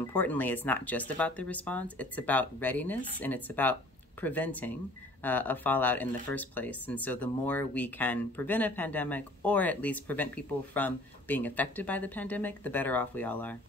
Importantly, it's not just about the response, it's about readiness and it's about preventing a fallout in the first place. And so the more we can prevent a pandemic, or at least prevent people from being affected by the pandemic, the better off we all are.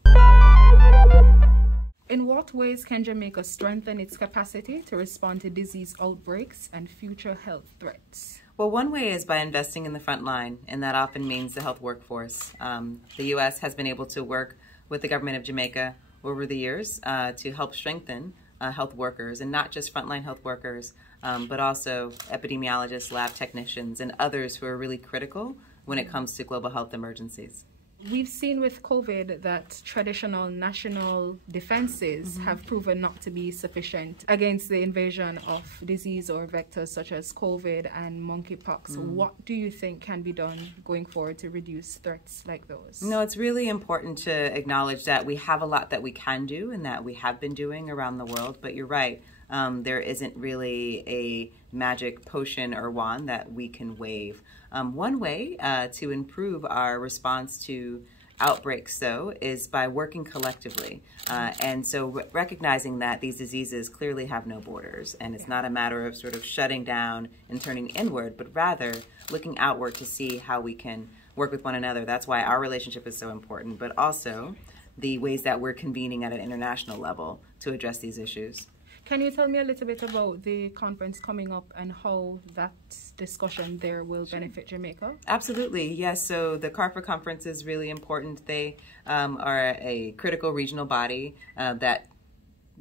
In what ways can Jamaica strengthen its capacity to respond to disease outbreaks and future health threats? Well, one way is by investing in the front line, and that often means the health workforce. The U.S. has been able to work with the government of Jamaica over the years to help strengthen health workers, and not just frontline health workers, but also epidemiologists, lab technicians, and others who are really critical when it comes to global health emergencies. We've seen with COVID that traditional national defenses have proven not to be sufficient against the invasion of disease or vectors such as COVID and monkeypox. What do you think can be done going forward to reduce threats like those? No, it's really important to acknowledge that we have a lot that we can do and that we have been doing around the world, but you're right. There isn't really a magic potion or wand that we can wave. One way to improve our response to outbreaks, though, is by working collectively. And so recognizing that these diseases clearly have no borders, and it's not a matter of sort of shutting down and turning inward, but rather looking outward to see how we can work with one another. That's why our relationship is so important, but also the ways that we're convening at an international level to address these issues. Can you tell me a little bit about the conference coming up and how that discussion there will benefit Jamaica? Absolutely, yes. So the CARFA conference is really important. They are a critical regional body that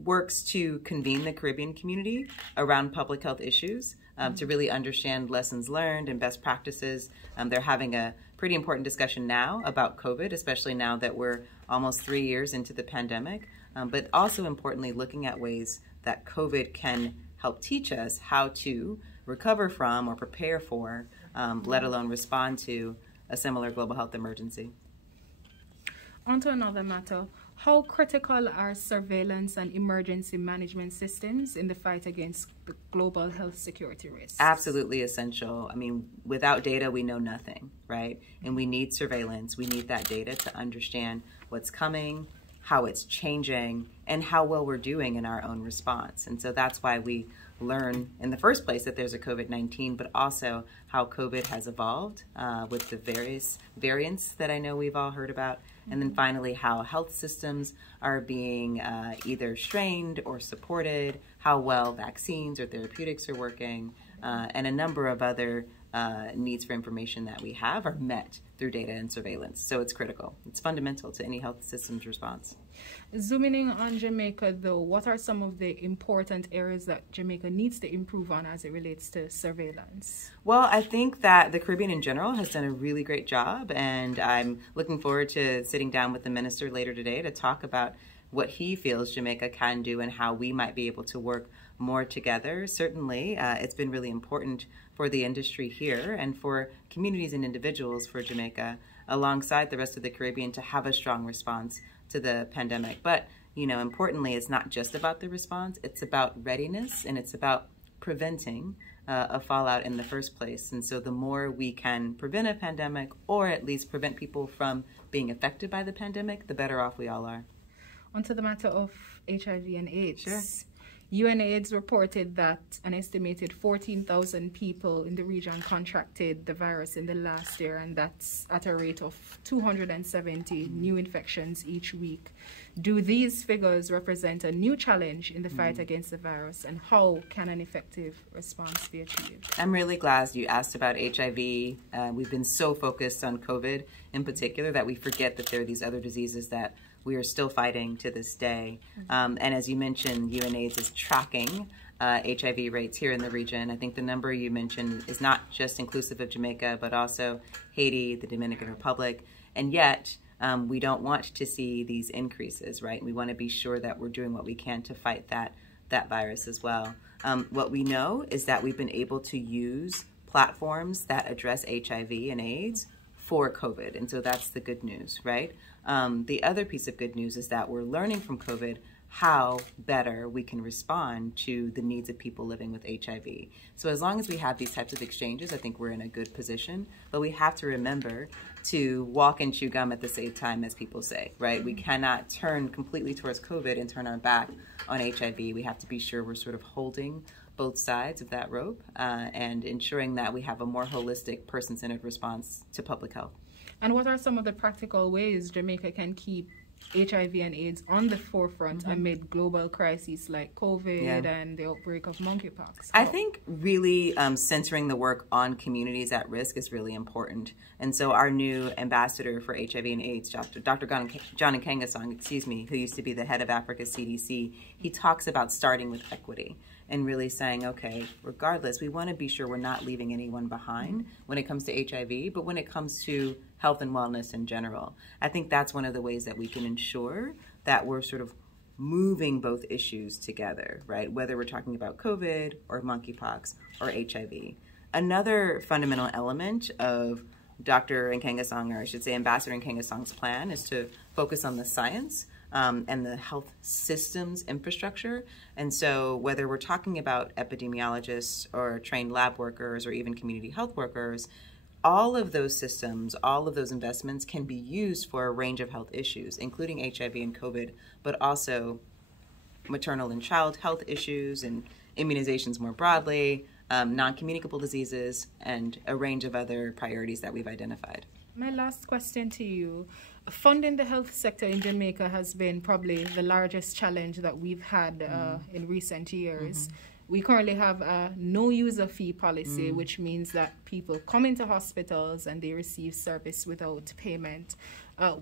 works to convene the Caribbean community around public health issues to really understand lessons learned and best practices. They're having a pretty important discussion now about COVID, especially now that we're almost 3 years into the pandemic, but also importantly looking at ways that COVID can help teach us how to recover from or prepare for, let alone respond to a similar global health emergency. On to another matter. How critical are surveillance and emergency management systems in the fight against the global health security risks? Absolutely essential. I mean, without data, we know nothing, right? And we need surveillance. We need that data to understand what's coming, how it's changing, and how well we're doing in our own response. And so that's why we learn in the first place that there's a COVID-19, but also how COVID has evolved with the various variants that I know we've all heard about. And then finally, how health systems are being either strained or supported, how well vaccines or therapeutics are working, and a number of other needs for information that we have are met through data and surveillance. So it's critical. It's fundamental to any health system's response. Zooming in on Jamaica, though, what are some of the important areas that Jamaica needs to improve on as it relates to surveillance? Well, I think that the Caribbean in general has done a really great job, and I'm looking forward to sitting down with the minister later today to talk about what he feels Jamaica can do and how we might be able to work more together. Certainly, it's been really important for the industry here and for communities and individuals for Jamaica alongside the rest of the Caribbean to have a strong response to the pandemic. But, you know, importantly, it's not just about the response, it's about readiness and it's about preventing a fallout in the first place. And so the more we can prevent a pandemic, or at least prevent people from being affected by the pandemic, the better off we all are. Onto the matter of HIV and AIDS. Sure. UNAIDS reported that an estimated 14,000 people in the region contracted the virus in the last year, and that's at a rate of 270 new infections each week. Do these figures represent a new challenge in the fight against the virus, and how can an effective response be achieved? I'm really glad you asked about HIV. We've been so focused on COVID in particular that we forget that there are these other diseases that we are still fighting to this day. And as you mentioned, UNAIDS is tracking HIV rates here in the region. I think the number you mentioned is not just inclusive of Jamaica, but also Haiti, the Dominican Republic. And yet, we don't want to see these increases, right? We want to be sure that we're doing what we can to fight that virus as well. What we know is that we've been able to use platforms that address HIV and AIDS for COVID, and so that's the good news, right? The other piece of good news is that we're learning from COVID how better we can respond to the needs of people living with HIV. So as long as we have these types of exchanges, I think we're in a good position, but we have to remember to walk and chew gum at the same time, as people say, right? We cannot turn completely towards COVID and turn our back on HIV. We have to be sure we're sort of holding both sides of that rope and ensuring that we have a more holistic, person-centered response to public health. And what are some of the practical ways Jamaica can keep HIV and AIDS on the forefront amid global crises like COVID and the outbreak of monkeypox? I think really centering the work on communities at risk is really important. And so our new ambassador for HIV and AIDS, Dr. John Nkengasong, who used to be the head of Africa CDC, he talks about starting with equity and really saying, okay, regardless, we want to be sure we're not leaving anyone behind when it comes to HIV, but when it comes to health and wellness in general. I think that's one of the ways that we can ensure that we're sort of moving both issues together, right? Whether we're talking about COVID or monkeypox or HIV. Another fundamental element of Dr. Nkengasong, or I should say Ambassador Nkengasong's plan, is to focus on the science and the health systems infrastructure. And so whether we're talking about epidemiologists or trained lab workers or even community health workers, all of those systems, all of those investments can be used for a range of health issues, including HIV and COVID, but also maternal and child health issues and immunizations more broadly, non-communicable diseases, and a range of other priorities that we've identified. My last question to you. Funding the health sector in Jamaica has been probably the largest challenge that we've had in recent years. We currently have a no user fee policy, which means that people come into hospitals and they receive service without payment.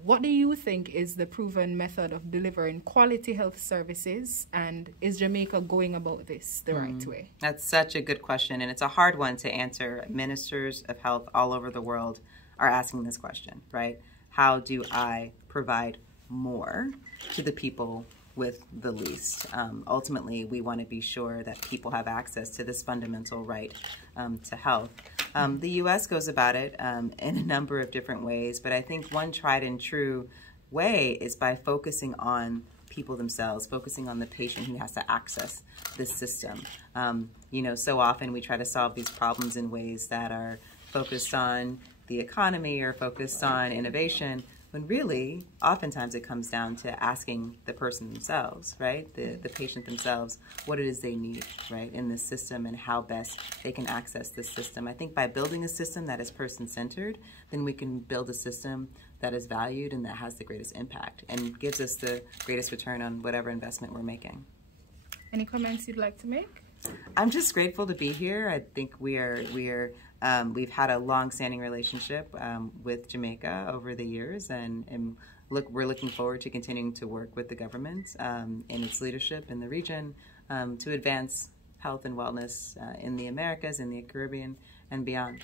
What do you think is the proven method of delivering quality health services, and is Jamaica going about this the right way? That's such a good question, and it's a hard one to answer. Ministers of health all over the world are asking this question, right? How do I provide more to the people with the least? Ultimately, we want to be sure that people have access to this fundamental right to health. The U.S. goes about it in a number of different ways, but I think one tried and true way is by focusing on people themselves, focusing on the patient who has to access this system. So often we try to solve these problems in ways that are focused on the economy or focused on innovation, when really, oftentimes it comes down to asking the person themselves, right? The patient themselves, what it is they need, right, in this system and how best they can access this system. I think by building a system that is person-centered, then we can build a system that is valued and that has the greatest impact and gives us the greatest return on whatever investment we're making. Any comments you'd like to make? I'm just grateful to be here. I think we've had a long-standing relationship with Jamaica over the years, and we're looking forward to continuing to work with the government and its leadership in the region to advance health and wellness in the Americas, in the Caribbean, and beyond.